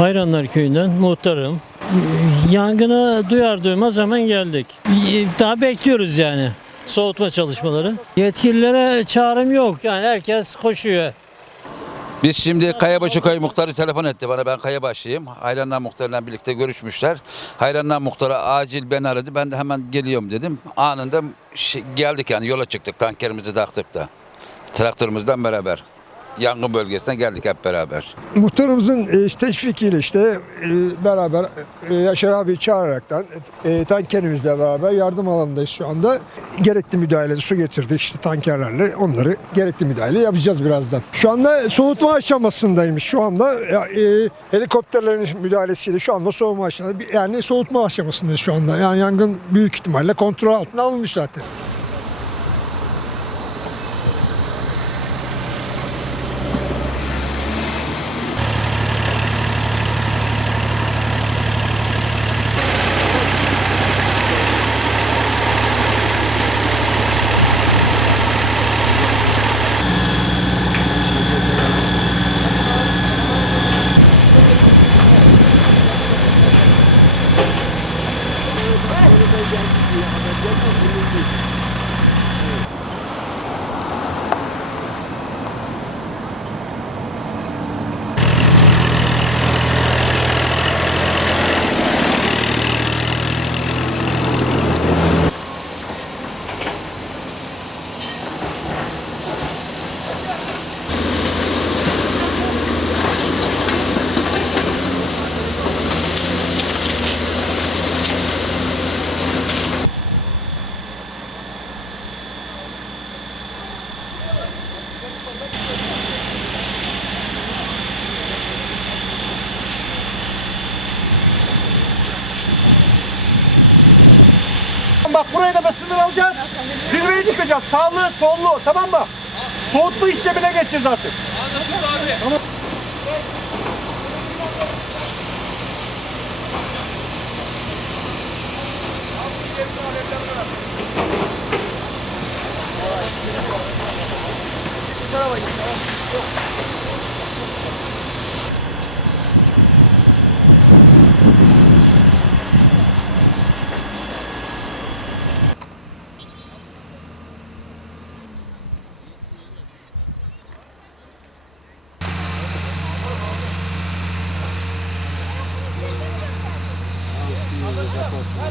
Hayranlar Köyü'nden muhtarım. Yangını duyar duymaz hemen geldik. Daha bekliyoruz yani soğutma çalışmaları. Yetkililere çağrım yok yani herkes koşuyor. Biz şimdi Kayabaşı Köy Muhtarı telefon etti bana. Ben Kayabaşlıyım. Hayranlar Muhtarı'yla birlikte görüşmüşler. Hayranlar Muhtarı acil beni aradı. Ben de hemen geliyorum dedim. Anında şey- geldik yani yola çıktık. Tankerimizi taktık da. Traktörümüzden beraber. Yangın bölgesine geldik hep beraber. Muhtarımızın e, teşvikiyle işte e, beraber e, Yaşar abi çağıraraktan e, tankerimizle beraber yardım alanındayız şu anda. Gerekli müdahale su getirdik işte tankerlerle onları gerekli müdahale yapacağız birazdan. Şu anda soğutma aşamasındaymış şu anda helikopterlerin müdahalesiyle şu anda soğuma aşamasında yani soğutma aşamasındayız şu anda. Yani yangın büyük ihtimalle kontrol altına alınmış zaten. Bak buraya kadar sınır alacağız. Zirveye çıkacağız. Sağlı, sollu. Tamam mı? Soğutma işlemine geçeceğiz artık. Anladım abi. Tamam. Çıkar havayı. Yok. Uzak olsun.